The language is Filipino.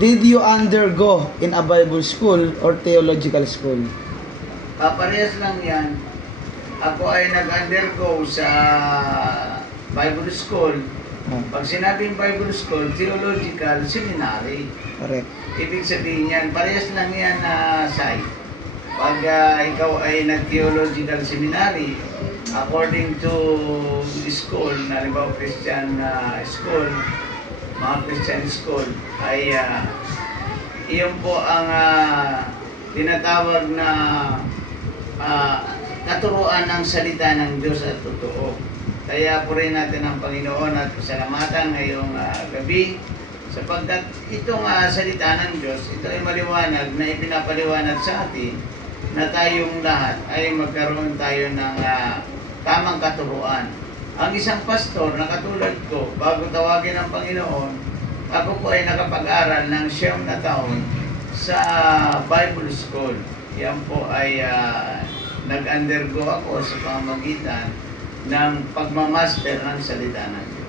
Did you undergo in a Bible school or theological school? Parehas lang yan. Ako ay nag-undergo sa Bible school. Pag sinabing Bible school, theological seminary. Correct. Ibig sabihin yan, parehas lang yan na site. Pag ikaw ay nag-theological seminary, according to school, halimbawa Christian school, mga Christian school, ay iyon po ang tinatawag na katuruan ng salita ng Diyos at totoo. Kaya purihin natin ang Panginoon at pasalamatan ngayong gabi sapagkat itong salita ng Diyos, ito ay maliwanag na ipinapaliwanag sa atin na tayong lahat ay magkaroon tayo ng tamang katuruan. Ang isang pastor na katulad ko, bago tawagin ang Panginoon, ako po ay nakapag-aral ng 9 na taon sa Bible School. Yan po ay nag-undergo ako sa pamamagitan ng pagmamaster ng salita ng Diyos.